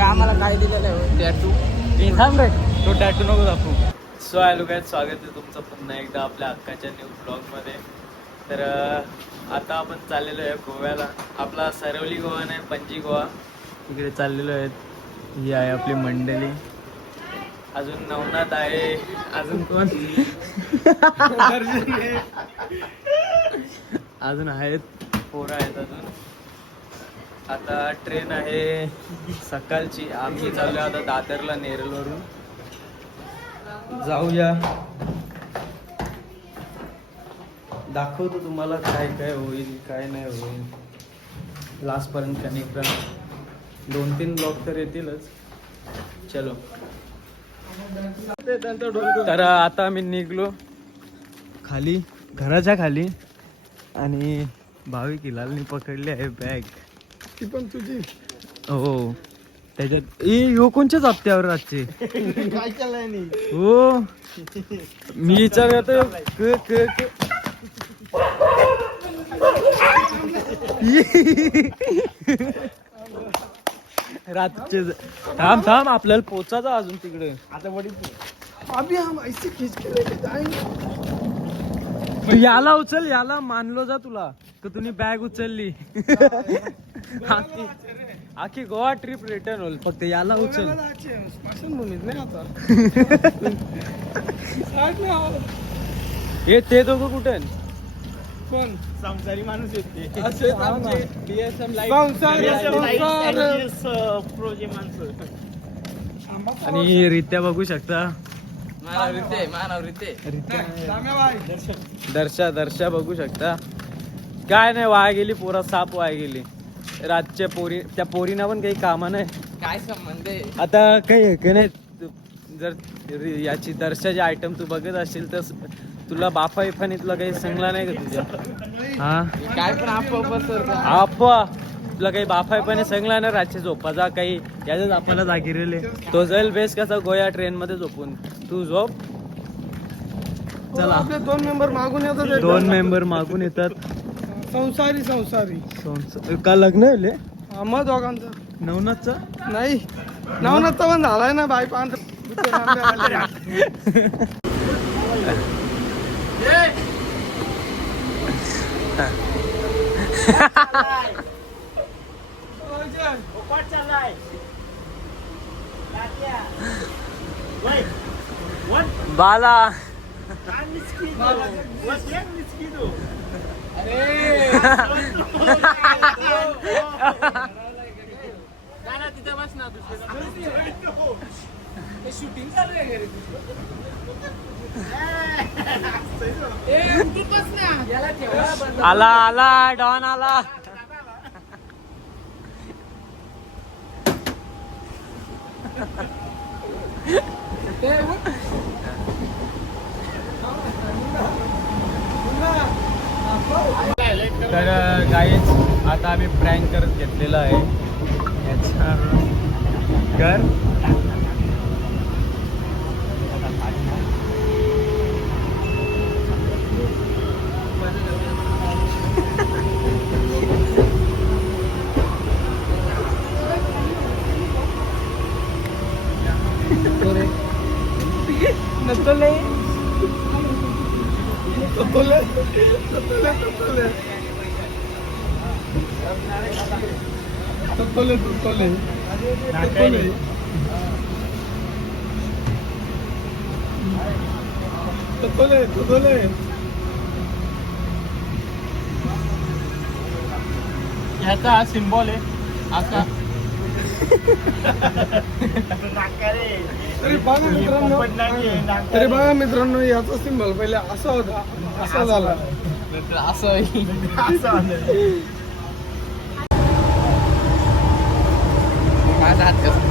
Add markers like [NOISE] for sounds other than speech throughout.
आम्हाला काय दिलेलं आहे? टॅटू थांब रे. तो टॅटू नको दाखवू. सो हॅलो काय स्वागत आहे तुमचं पुन्हा एकदा आपल्या हक्काच्या न्यू ब्लॉगमध्ये तर आता आपण चाललेलो आहे गोव्याला. आपला सरवली गोवा नाही पणजी गोवा. तिकडे चाललेलो आहेत ही आहे आपली मंडळी अजून नवनाथ आहे. अजून कोण? [LAUGHS] अजून आहेत. पोरं आहेत अजून. आता ट्रेन आहे सकाळची. आम्ही चाललो आता दादरला नेरलवरून. जाऊया. दाखवतो तुम्हाला काय काय होईल काय नाही होईल. लास्टपर्यंत कनेक्ट दोन तीन ब्लॉक तर येतीलच. चलो. तर आता आम्ही निघलो खाली घराच्या खाली. आणि भाविक हिलालनी पकडली आहे बॅग ती पण तुझी. हो. त्याच्यात ए ह्यो कोणच्याच हप्त्यावर रातचे काय नाही हो. मी विचार करतो क क क. रातचे थांब थांब आपल्याला पोचायचं अजून तिकडे. आता वडील अभी हम ऐसे खींच के लेके जाएंगे याला उचल याला मानलो जा तुला. तुम्ही बॅग उचलली? आखी आखी गोवा ट्रिप रिटर्न होईल. फक्त याला उचल. स्मशानभूमीत नाही आता. हे ते दोघं कुठे? कोण? संसारी माणूस येते आणि रित्या बघू शकता. मानवरीते दर्शा दर्शा बघू शकता. काय नाही वाया गेली पोरा साप वाया गेली. रातच्या पोरी त्या पोरीना पण काही कामा नाही. काय संबंध आहे? आता काही का नाही तू- जर रि- याची दर्शाची आयटम तू बघत असशील तर तुला बाफा इफाने तुला काही सांगला नाही का तुझ्या? हा? काय पण आपा तुला काही बाफा इफाने सांगला नाही रातच्या झोपाचा काही. याच्याच आपल्याला जागिरेले तो जाईल बेस कसा गोया ट्रेन मध्ये झोपून. तू झोप. चला. आपले दोन मेंबर मागून येतात. दोन मेंबर मागून येतात. संसारी संसारी. सोनचं- का लग्न आहे ले? मग दोघांचं. नवनाथचं? नाही. नवनाथ पण झालाय ना बाई पांढर. बाला. शूटिंग चालू आहे घरी आला आला डॉन आला तर गाईच आता आम्ही प्रँक करत घेतलेलं आहे. याच्या कर. नतले ततले ततले ततले ततले ततले ततले ततले ततले ह्याचा हा सिम्बॉल आहे. असा तरी बघा मित्रांनो. तरी बघा मित्रांनो याचा सिंबल पहिले असा होता. असा झाला. असं माझा graças a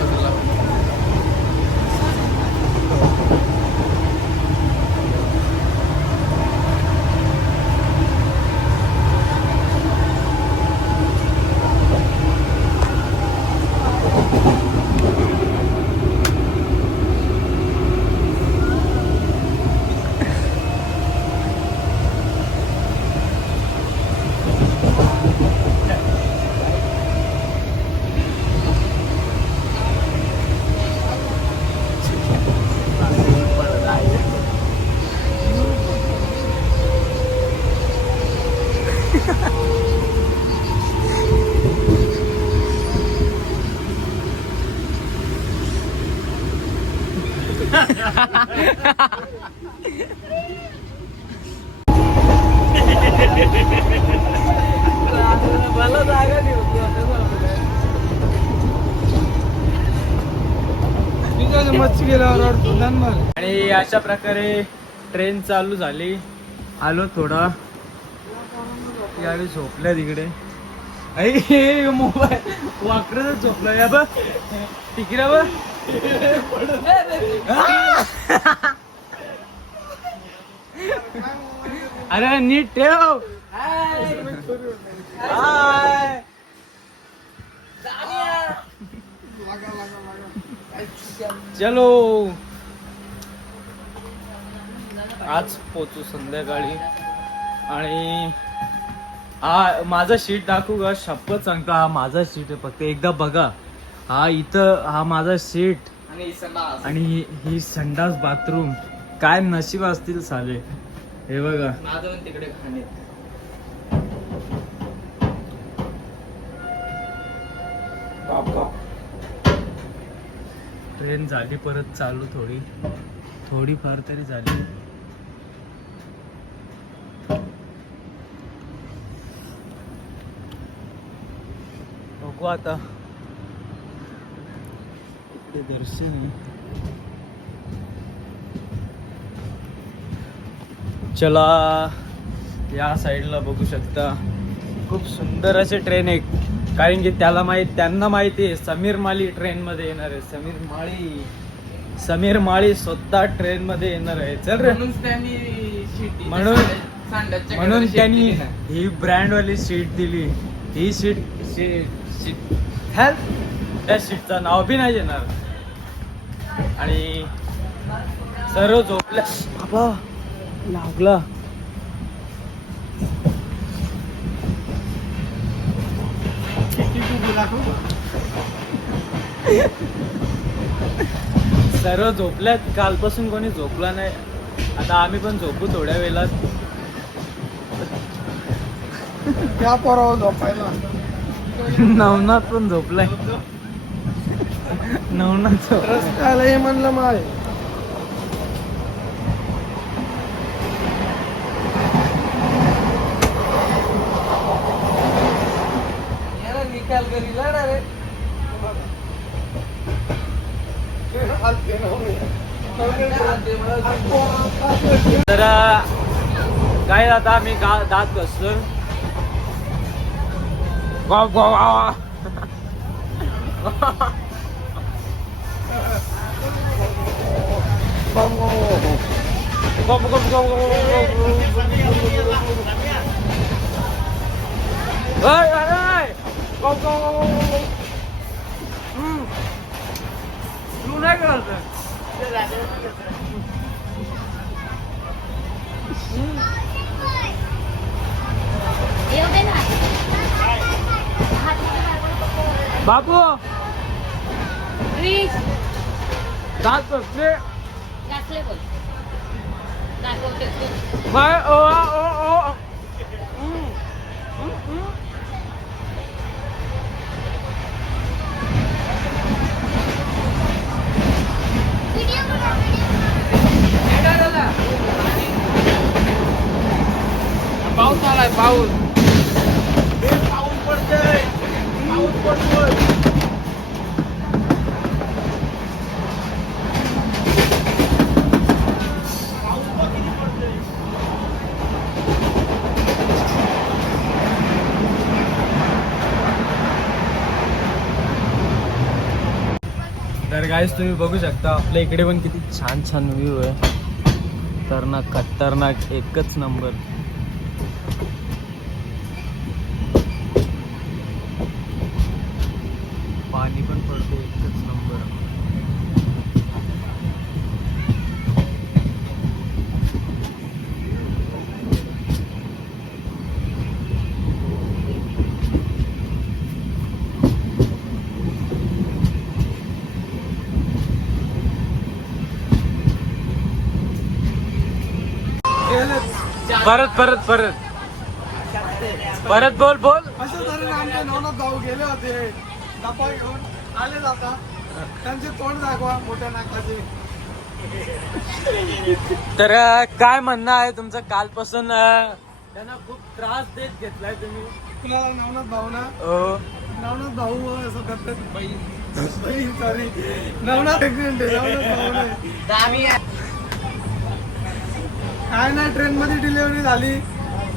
मला जागा नाही होती मच्छी गेल्यावर आणि अशा प्रकारे ट्रेन चालू झाली. आलो थोडा. गाडी झोपल्या तिकडे. आई मोबाईल. वाकडं झोपला या बघ. तिकडे बघ. अरे नीट ठेव. हाय. चलो। आज पोचू संध्याकाळी. आणि हा माझा शीट दाखवू का? शपथ सांगतो हा माझा शीट आहे. फक्त एकदा बघा. हा इथं हा माझा शीट आणि ही- ही संडास बाथरूम काय नशीब असतील साले. हे बघा. तिकडे खाणे ट्रेन झाली परत चालू थोडी. थोडी फार तरी झाली. बघू आता. ते दर्शन चला या साईडला बघू शकता. खूप सुंदर असे ट्रेन आहे कारण की त्याला माहीत त्यांना माहिती आहे समीर माळी ट्रेन मध्ये येणार आहे. समीर माळी समीर माळी स्वतः ट्रेन मध्ये येणार आहे. चल रे. म्हणून त्यांनी sheet दिली. म्हणून सांडाच्या म्हणून कडेला sheet त्यांनी दिली ना. ही ब्रँड वाली सीट दिली. ही सीट सीट त्या सीटचं नाव बी नाही येणार. आणि सर्व झोपल्या बाबा लागला. सर्व झोपल्यात. कालपासून कोणी झोपला नाही. आता आम्ही पण झोपू थोड्या वेळात. त्या पोरावर झोपायला. नवनाथ पण झोपलाय. नवनाथ रस्त्याला हे म्हणलं माय याला निकाल घरी लढा रे तर काय आता आम्ही गा- दात घसलो गाव गाव आवा. गप, गप, गप, गप, गप. Ơi, ơi, ơi! Go, go, go, go, go, go. हम्म. तू नाही करत येऊ दे ना बाबू प्लीज दात घसले घासले बोल दाखवते बाय ओ आ, ओ ओ Guys तुम्ही बघू शकता आपल्या इकडे पण किती छान छान व्ह्यू आहे. खतरनाक खतरनाक एकच नंबर पाणी पण पडते एकच नंबर परत परत परत. परत बोल बोल. असं तरी आमच्या नवनाथ भाऊ गेले होते. डबा घेऊन आले जाता त्यांचे तोंड दाखवा मोठ्या नाकाचे. तर अं, काय म्हणणं आहे तुमचं? कालपासून अं, त्यांना खूप त्रास देत घेतलाय तुम्ही. कुणाला? नवनाथ भावना हो. नवनाथ भाऊ असं करतात. बहीण. सॉरी नवनाथ भाऊ काय नाही ट्रेन मध्ये डिलिव्हरी झाली.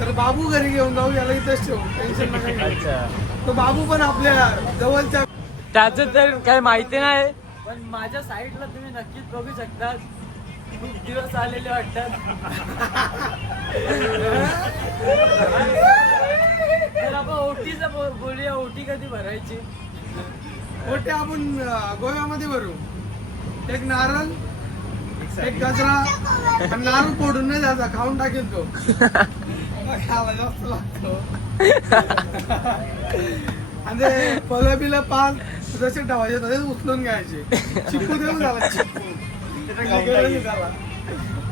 तर बाबू घरी घेऊन जाऊ याला इथंच ठेवू. टेन्शन नका घेऊ. अच्छा. तो बाबू पण आपल्या जवळच्या त्याचं तर काही माहिती नाही. पण माझ्या साईडला तुम्ही नक्कीच बघू शकता. खूप दिवस आलेले वाटतात. तर आपण ओटीचं बो- बोलूया. ओटी कधी भरायची? मोठे आपण अं, गोव्यामध्ये भरू. एक नारळ एक गजरा नारळ फोडून नाही जायचा खाऊन टाकेल तो. खायला जास्त लागतो. आणि फळं बिलं पाच जसे ठेवायचे तसेच उचलून घ्यायचे. चिकू देऊ झाला चिकू.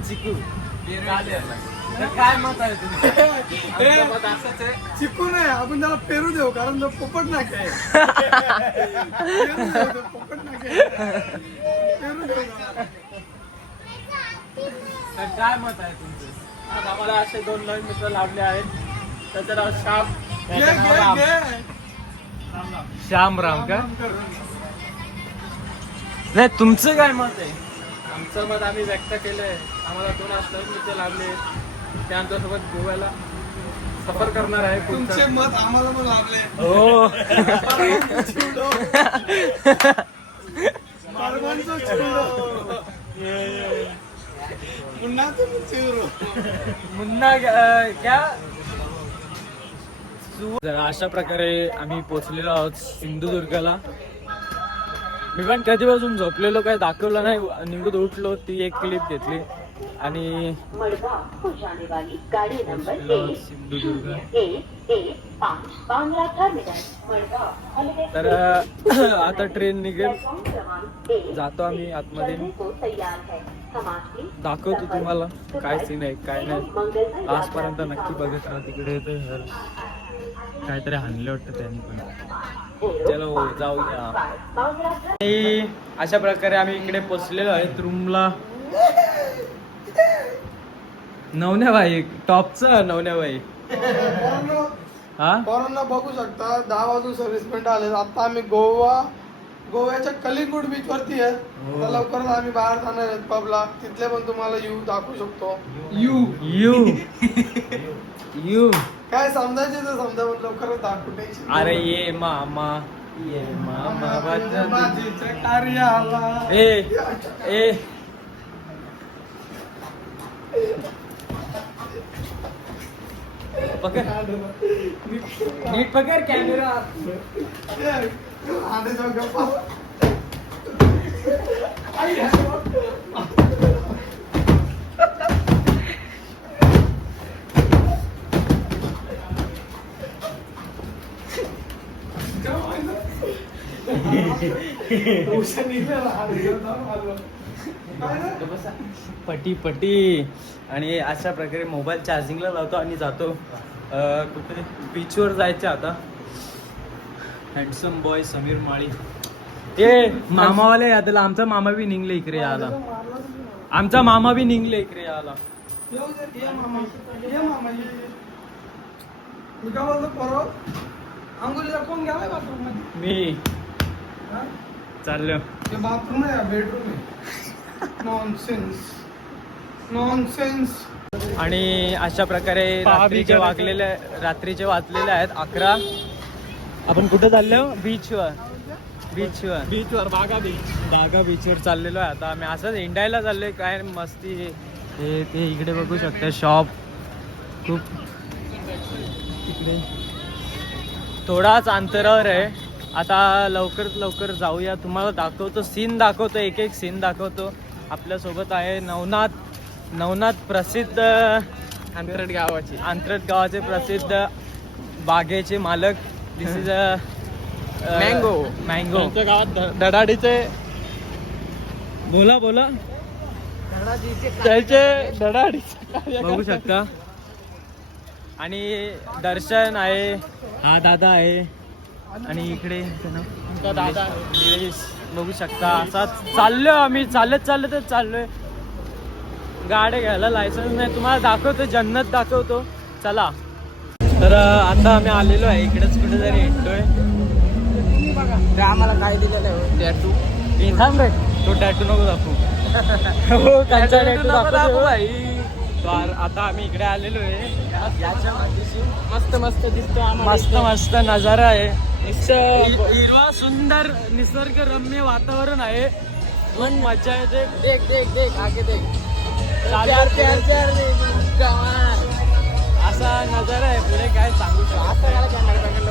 चिकू. काय मत आहे तुमचं मत असंच आहे. चिकू नाही आपण त्याला पेरू देऊ कारण तो पोपट नाके आहे. [LAUGHS] पेरू देऊ, तो पोपट नाके. पेरू देऊ. तर काय मत आहे तुमचं? आज आम्हाला असे दोन नवीन मित्र लाभले आहेत. त्याचं नाव श्याम. त्याचं नाव राम. श्याम राम का. नाही तुमचं काय मत आहे? आमचं मत आम्ही व्यक्त केलंय. आम्हाला दोन असतात मित्र लागले ते आमच्यासोबत गोव्याला सफर करणार आहे तुमचे पुढचं मत आम्हाला पण लाभले. हो. चिवडो. सर्वांचं [LAUGHS] चिवडो. पुन्हा तुम्ही चिवडो. मुन्ना क्या? तर अशा प्रकारे आम्ही पोचलेलो आहोत सिंधुदुर्गला. मी पण कधीपासून झोपलेलो काय दाखवलं नाही. निघून उठलो ती एक क्लिप घेतली. आणि तर आता ट्रेन निघेल. जातो आम्ही आतमध्ये. दाखवतो तुम्हाला. काय सीन आहे काय नाही. लास्टपर्यंत यात्रा नक्की बघत राहा तिकडे काहीतरी हाणलं वाटतं त्यांनी पण. चलो जाऊया. अशा प्रकारे आम्ही इकडे पोचलेलो आहेत रूमला नवण्याबाई टॉपचं नवण्याबाई पोरांनो, हा? पोरांना बघू शकता दहा वाजून सर्व्हिस मिनिट आले आता आम्ही गोवा गोव्याच्या कलिंगूड बीच वरती आहे. हो. लवकरच आम्ही बाहेर जाणार आहेत पबला तिथले पण तुम्हाला यू दाखवू शकतो. यू यू यू काय समजायचे तर समजा पण लवकरच दाखवू. टेन्शन अरे ये मामा ये मामा कार्याला. ए ए. पकड. नीट पकड कॅमेरा आधे जाऊ गप्पा पटी पटी. आणि अशा प्रकारे मोबाईल चार्जिंगला लावतो आणि जातो. कुठे बीचवर जायचं आता. Handsome boy Sameer Mali. ते मामावाले यातला आमचा मामा बी निघले इकडे आला आमचा मामा बी निघले इकडे आला. मी हा? चाललो. बाथरूम आहे बेडरूम आहे. नॉनसेन्स नॉनसेन्स आणि अशा प्रकारे रात्रीचे वागलेले रात्रीचे वाचलेले आहेत अकरा. आपण कुठे चाललो? बीचवर बीचवर बीचवर बागा बीच बागा बीचवर चाललेलो आहे. आता आम्ही असंच इंडायला चाललोय. काय मस्ती हे. ते इकडे बघू शकता. शॉप खूप. इकडे. थोडाच अंतरावर आहे. आता लवकर लवकर जाऊया. तुम्हाला दाखवतो. सीन दाखवतो. एक एक सीन दाखवतो. आपल्यासोबत आहे नवनाथ नवनाथ प्रसिद्ध [LAUGHS] अंतरट गावाची. आंतरट गावाचे प्रसिद्ध बागेचे मालक. This is a Mango. Mango त्यांच्या गावात धडाडीचे बोला बोला. त्याचे धडाडीचे बघू शकता. आणि दर्शन आहे. हा दादा आहे. आणि इकडे दादा निलेश. बघू शकता. असा चाललोय आम्ही. चालत चालतच चाललोय. गाड्या घ्यायला लायसन्स नाही. तुम्हाला दाखवतो जन्नत दाखवतो. चला. तर आता आम्ही आलेलो आहे. इकडेच कुठेतरी हिंडतोय ते आम्हाला काय दिलेलं आहे टॅटू थांब रे. तो टॅटू नको दाखवू. [LAUGHS] हो त्यांचा टॅटू दाखवतो. भाई आता आम्ही इकडे आलेलो आहे. मस्त मस्त दिसतो मस्त मस्त नजारा आहे. हिरवा सुंदर निसर्गरम्य वातावरण आहे. मन मजा येते. देख देख देख आगे देख. असा नजारा आहे. पुढे काय सांगू शकत